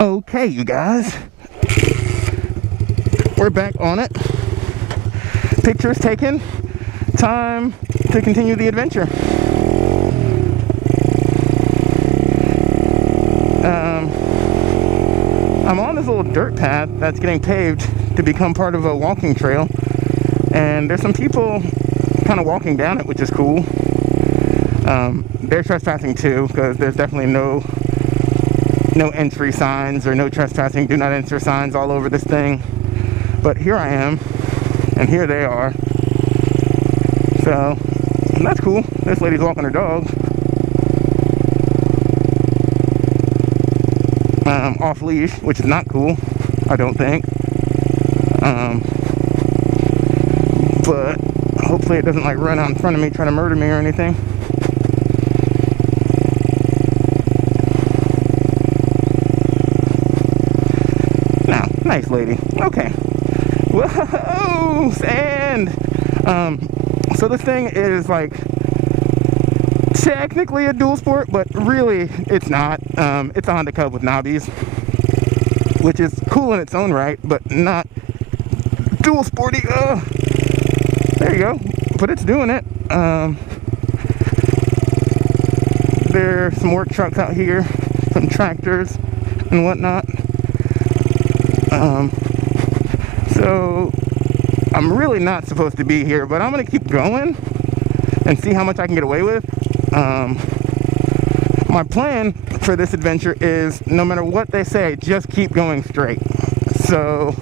Okay, you guys, we're back on it. Pictures taken. Time to continue the adventure. I'm on this little dirt path that's getting paved to become part of a walking trail, and there's some people kind of walking down it, which is cool. They're trespassing too, because there's definitely no entry signs or no trespassing, do not enter signs all over this thing. But here I am, and here they are. So that's cool. This lady's walking her dog. Off leash, which is not cool, I don't think. But hopefully it doesn't like run out in front of me, try to murder me or anything. Now, nice lady. Okay. Whoa, sand. So this thing is like technically a dual sport, but really it's not. It's a Honda Cub with knobbies, which is cool in its own right, but not dual sporty. There you go. But it's doing it. There's some work trucks out here, some tractors and whatnot. So I'm really not supposed to be here, but I'm gonna keep going and see how much I can get away with. My plan for this adventure is, no matter what they say, just keep going straight, so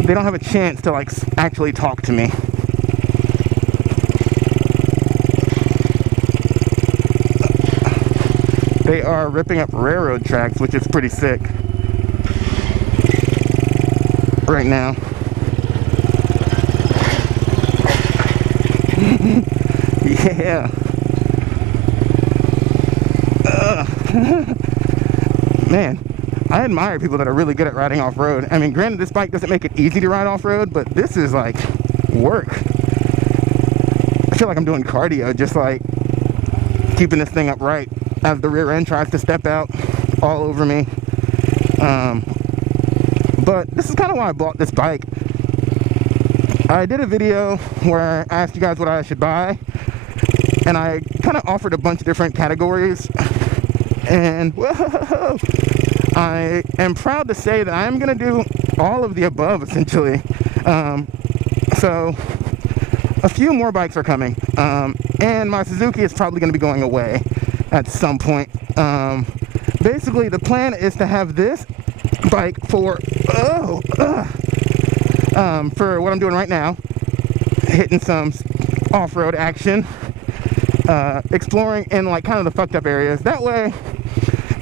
they don't have a chance to like actually talk to me. They are ripping up railroad tracks, which is pretty sick right now. Yeah. Man, I admire people that are really good at riding off-road. I mean, granted, this bike doesn't make it easy to ride off-road, but this is like work. I feel like I'm doing cardio, just like keeping this thing upright as the rear end tries to step out all over me. But this is kind of why I bought this bike. I did a video where I asked you guys what I should buy, and I kind of offered a bunch of different categories, and whoa, I am proud to say that I am going to do all of the above, essentially. So a few more bikes are coming, and my Suzuki is probably going to be going away at some point. Basically, the plan is to have this bike for what I'm doing right now, hitting some off-road action, exploring in like kind of the fucked up areas. That way,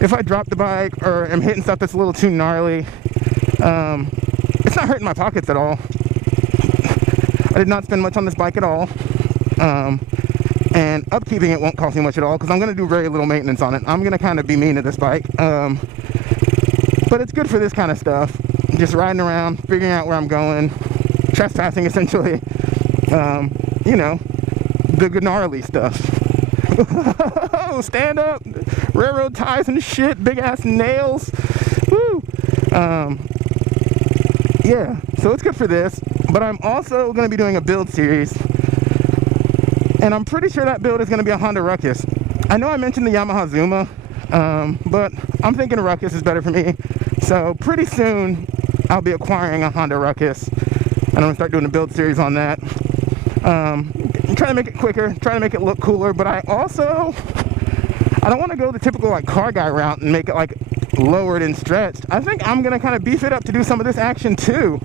if I drop the bike or am hitting stuff that's a little too gnarly, it's not hurting my pockets at all. I did not spend much on this bike at all, and upkeeping it won't cost me much at all, because I'm going to do very little maintenance on it. I'm going to kind of be mean to this bike, but it's good for this kind of stuff, just riding around, figuring out where I'm going, trespassing essentially, you know, the gnarly stuff. Stand up, railroad ties and shit, big ass nails. Woo. Yeah, so it's good for this, but I'm also going to be doing a build series, and I'm pretty sure that build is going to be a Honda Ruckus. I know I mentioned the Yamaha Zuma, but I'm thinking a Ruckus is better for me, so pretty soon I'll be acquiring a Honda Ruckus, and I'm going to start doing a build series on that. I'm trying to make it quicker, trying to make it look cooler, but I don't want to go the typical like car guy route and make it like lowered and stretched. I think I'm going to kind of beef it up to do some of this action too.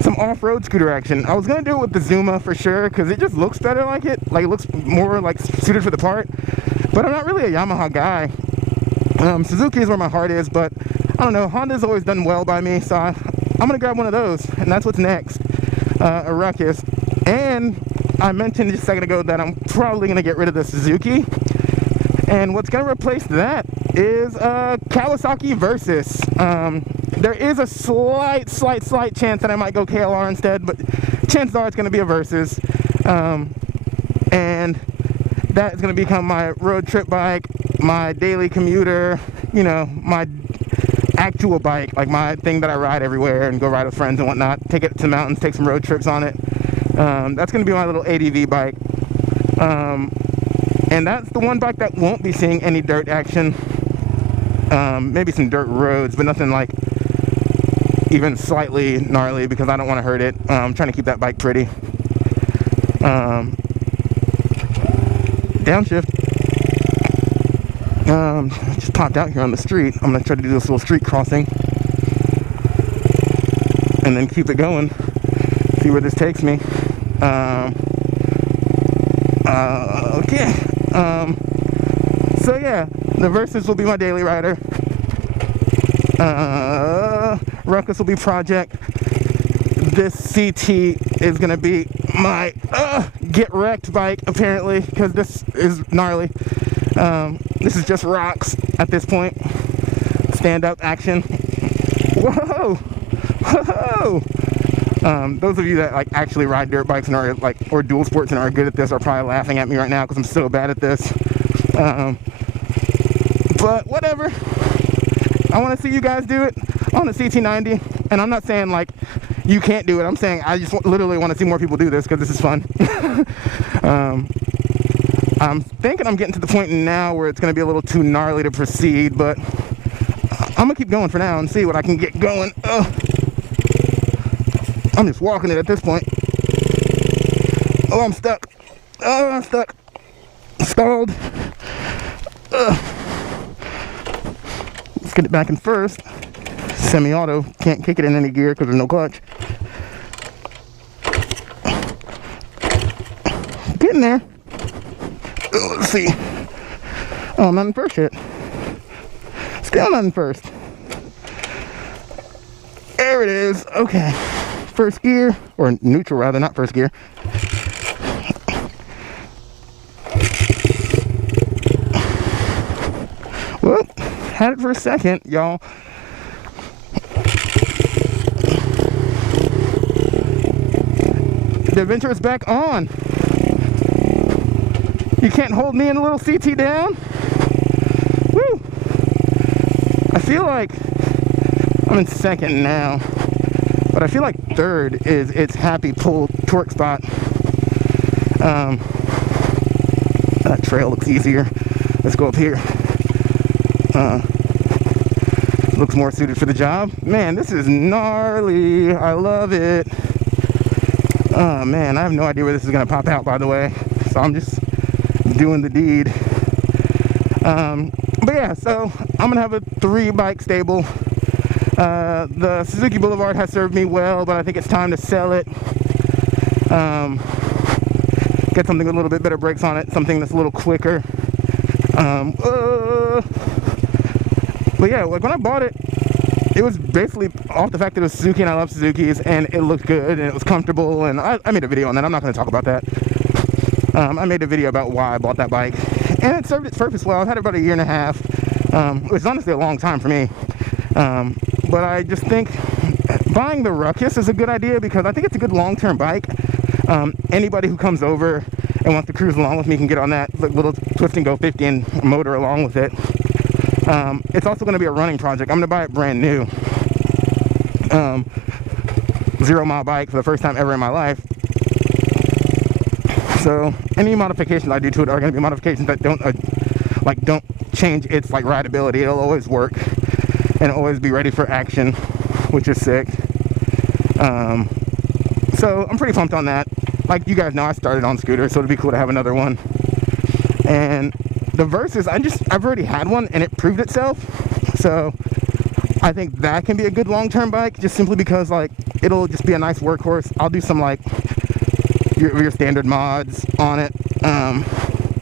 Some off-road scooter action. I was going to do it with the Zuma for sure, because it just looks better like it. Like, it looks more like suited for the part. But I'm not really a Yamaha guy. Suzuki is where my heart is, but I don't know. Honda's always done well by me, so I'm going to grab one of those, and that's what's next. A Ruckus. And I mentioned just a second ago that I'm probably going to get rid of the Suzuki. And what's going to replace that is a Kawasaki Versys. There is a slight chance that I might go KLR instead, but chances are it's going to be a Versys. And that is going to become my road trip bike, my daily commuter, you know, my actual bike, like my thing that I ride everywhere and go ride with friends and whatnot, take it to the mountains, take some road trips on it. That's going to be my little ADV bike. And that's the one bike that won't be seeing any dirt action. Maybe some dirt roads, but nothing like even slightly gnarly, because I don't want to hurt it. I'm trying to keep that bike pretty. Downshift. Just popped out here on the street. I'm gonna try to do this little street crossing and then keep it going, see where this takes me. Okay. So yeah, the Versus will be my daily rider. Ruckus will be project. This CT is gonna be my get wrecked bike, apparently, because this is gnarly. This is just rocks at this point. Stand up action. Whoa! Whoa! Those of you that like actually ride dirt bikes and are like, or dual sports and are good at this, are probably laughing at me right now because I'm so bad at this. But whatever. I want to see you guys do it on the CT90, and I'm not saying like you can't do it. I'm saying I just literally want to see more people do this because this is fun. I'm thinking I'm getting to the point now where it's going to be a little too gnarly to proceed, but I'm going to keep going for now and see what I can get going. I'm just walking it at this point. Oh, I'm stuck. Oh, I'm stuck. Stalled. Let's get it back in first. Semi-auto. Can't kick it in any gear because there's no clutch. Getting there. Let's see. Oh, I'm not in first yet. Still not in first. There it is. Okay. First gear, or neutral rather, not first gear. Well, had it for a second, y'all. The adventure is back on. You can't hold me in a little CT down. Woo! I feel like I'm in second now, but I feel like third is its happy pull torque spot. That trail looks easier. Let's go up here. Looks more suited for the job. Man, this is gnarly. I love it. Oh man, I have no idea where this is gonna pop out, by the way. So I'm just doing the deed. But yeah, so I'm gonna have a 3-bike stable. The Suzuki Boulevard has served me well, but I think it's time to sell it. Get something with a little bit better brakes on it, something that's a little quicker. But yeah, like when I bought it, it was basically off the fact that it was Suzuki and I love Suzukis, and it looked good and it was comfortable, and I made a video on that. I'm not going to talk about that. I made a video about why I bought that bike, and it served its purpose well. I've had it about 1.5 years, which is honestly a long time for me. But I just think buying the Ruckus is a good idea because I think it's a good long-term bike. Anybody who comes over and wants to cruise along with me can get on that little twist and go 50 and motor along with it. It's also going to be a running project. I'm going to buy it brand new. 0-mile bike for the first time ever in my life. So any modifications I do to it are going to be modifications that don't change its like rideability. It'll always work and always be ready for action, which is sick. So I'm pretty pumped on that. Like you guys know, I started on scooters, so it'd be cool to have another one. And the Versus, I've already had one and it proved itself. So I think that can be a good long-term bike, just simply because like it'll just be a nice workhorse. I'll do some like your standard mods on it,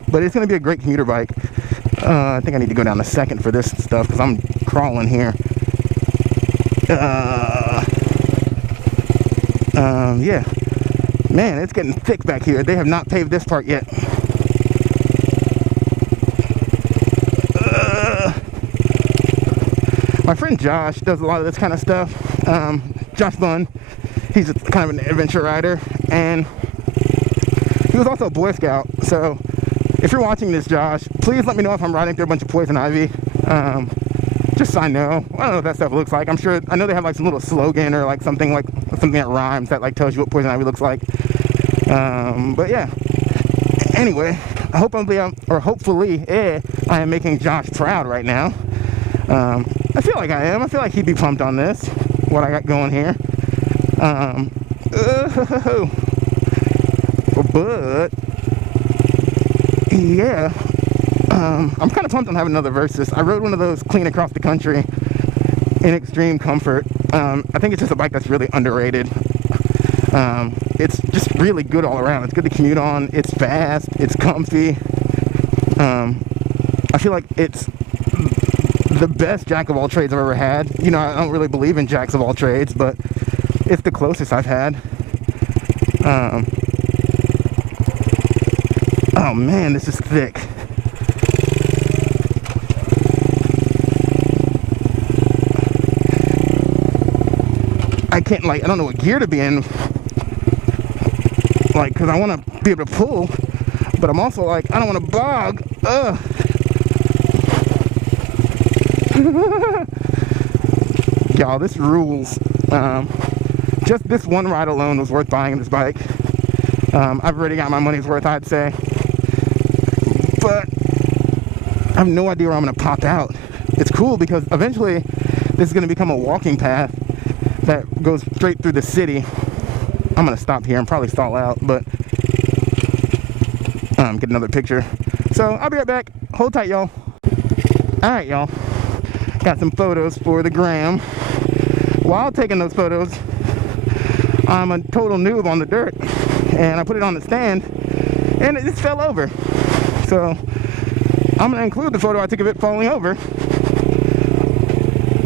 but it's gonna be a great commuter bike. I think I need to go down to second for this stuff because I'm crawling here. Yeah, man, it's getting thick back here. They have not paved this part yet. My friend Josh does a lot of this kind of stuff. Josh Bunn, he's kind of an adventure rider, and he was also a Boy Scout. So if you're watching this, Josh, please let me know if I'm riding through a bunch of poison ivy. Just so I know. I don't know what that stuff looks like. I know they have like some little slogan or like something that rhymes that like tells you what poison ivy looks like. But yeah. Anyway, hopefully I am making Josh proud right now. I feel like I am. I feel like he'd be pumped on this, what I got going here. But yeah, I'm kind of pumped on having another Versus. I rode one of those clean across the country in extreme comfort. I think it's just a bike that's really underrated. It's just really good all around. It's good to commute on. It's fast. It's comfy. I feel like it's the best jack of all trades I've ever had. You know, I don't really believe in jacks of all trades, but it's the closest I've had. Oh man, this is thick. I can't, like, I don't know what gear to be in, like, because I want to be able to pull, but I'm also like, I don't want to bog. Ugh. Y'all, this rules. Just this one ride alone was worth buying this bike. I've already got my money's worth, I'd say, but I have no idea where I'm going to pop out. It's cool because eventually this is going to become a walking path that goes straight through the city. I'm going to stop here and probably stall out, but get another picture. So I'll be right back. Hold tight, y'all. Alright, y'all. Got some photos for the gram. While taking those photos, I'm a total noob on the dirt, and I put it on the stand and it just fell over. So I'm going to include the photo I took of it falling over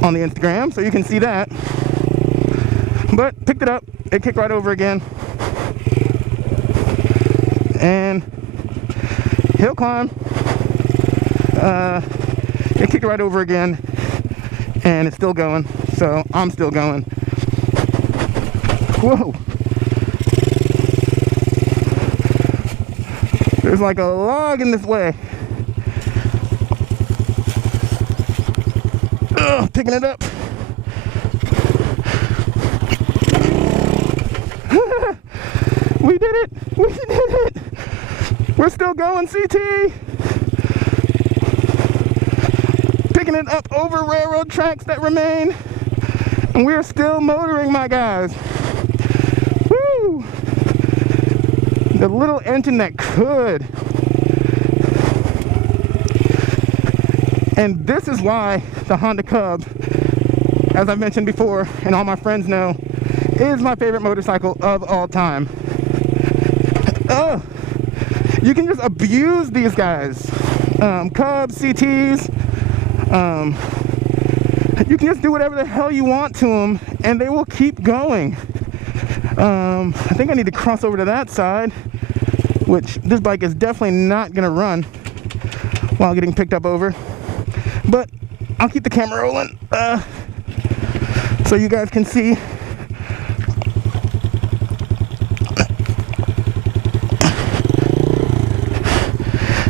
on the Instagram so you can see that. But picked it up, it kicked right over again, and hill climb, it kicked right over again, and it's still going, so I'm still going. Whoa, there's like a log in this way. Ugh, picking it up. We did it! We did it! We're still going, CT! Picking it up over railroad tracks that remain. And we're still motoring, my guys. Woo! The little engine that could. And this is why the Honda Cub, as I've mentioned before, and all my friends know, is my favorite motorcycle of all time. You can just abuse these guys. Cubs, CTs, you can just do whatever the hell you want to them and they will keep going. I think I need to cross over to that side, which this bike is definitely not gonna run while getting picked up over, but I'll keep the camera rolling so you guys can see.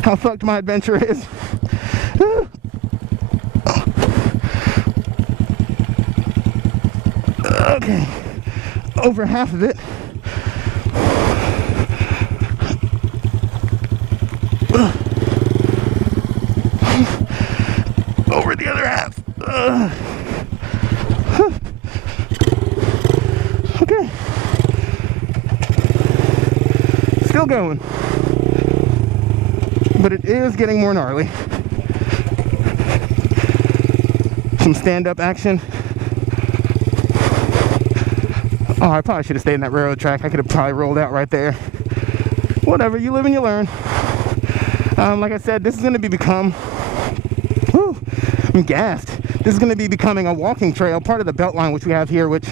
How fucked my adventure is. Okay, over half of it. Over the other half. Okay, still going. But it is getting more gnarly. Some stand-up action. Oh, I probably should have stayed in that railroad track. I could have probably rolled out right there. Whatever, you live and you learn. Like I said, this is going to become... Whew, I'm gassed. This is going to be becoming a walking trail, part of the Beltline, which we have here, which...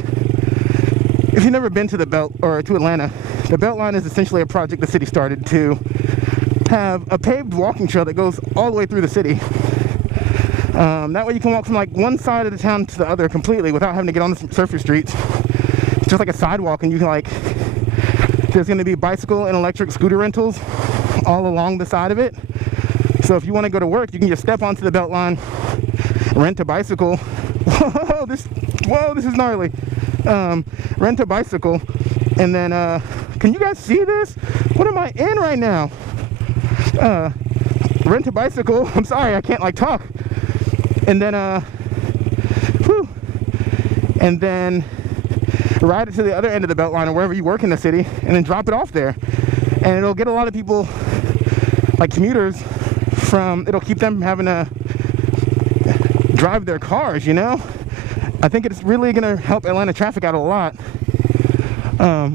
If you've never been to the to Atlanta, the Beltline is essentially a project the city started to have a paved walking trail that goes all the way through the city. That way you can walk from like one side of the town to the other completely without having to get on the surface streets. It's just like a sidewalk, and you can like, there's going to be bicycle and electric scooter rentals all along the side of it. So if you want to go to work, you can just step onto the Beltline rent a bicycle. Whoa, this is gnarly. Rent a bicycle, and then can you guys see this? What am I in right now? Rent a bicycle. I'm sorry, I can't like talk. And then and then ride it to the other end of the Beltline or wherever you work in the city, and then drop it off there. And it'll get a lot of people, like commuters, it'll keep them having to drive their cars, you know? I think it's really gonna help Atlanta traffic out a lot. I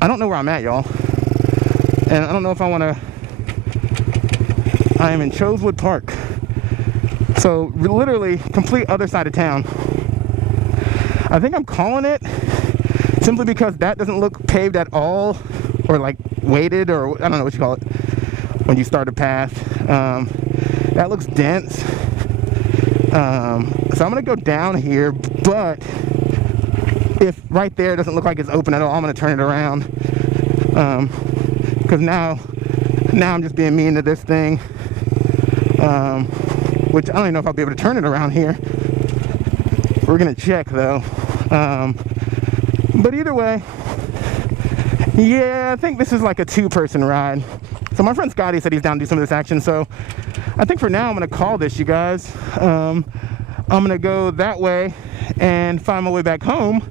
don't know where I'm at, y'all. And I don't know if I wanna, I am in Chosewood Park. So literally complete other side of town. I think I'm calling it simply because that doesn't look paved at all, or like weighted, or I don't know what you call it when you start a path. That looks dense. So I'm gonna go down here, but if right there doesn't look like it's open at all, I'm gonna turn it around. Because now I'm just being mean to this thing. Which I don't even know if I'll be able to turn it around here. We're gonna check though. But either way, yeah, I think this is like a two-person ride. So my friend Scotty said he's down to do some of this action, so I think for now I'm gonna call this, you guys. I'm gonna go that way and find my way back home,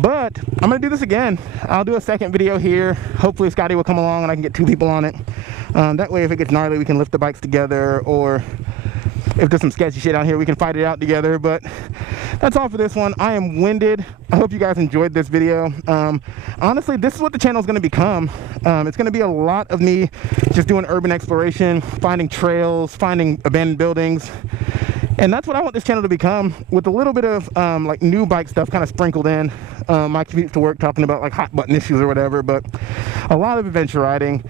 but I'm gonna do this again. I'll do a second video here. Hopefully Scotty will come along and I can get two people on it. That way if it gets gnarly, we can lift the bikes together, or if there's some sketchy shit out here, we can fight it out together. But that's all for this one. I am winded. I hope you guys enjoyed this video. Honestly, this is what the channel is going to become. It's going to be a lot of me just doing urban exploration, finding trails, finding abandoned buildings. And that's what I want this channel to become, with a little bit of like new bike stuff kind of sprinkled in. My commute to work, talking about like hot button issues or whatever, but a lot of adventure riding,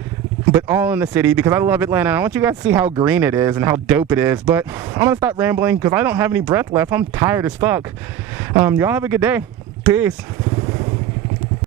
but all in the city, because I love Atlanta. I want you guys to see how green it is and how dope it is. But I'm gonna stop rambling because I don't have any breath left. I'm tired as fuck. Y'all have a good day. Peace.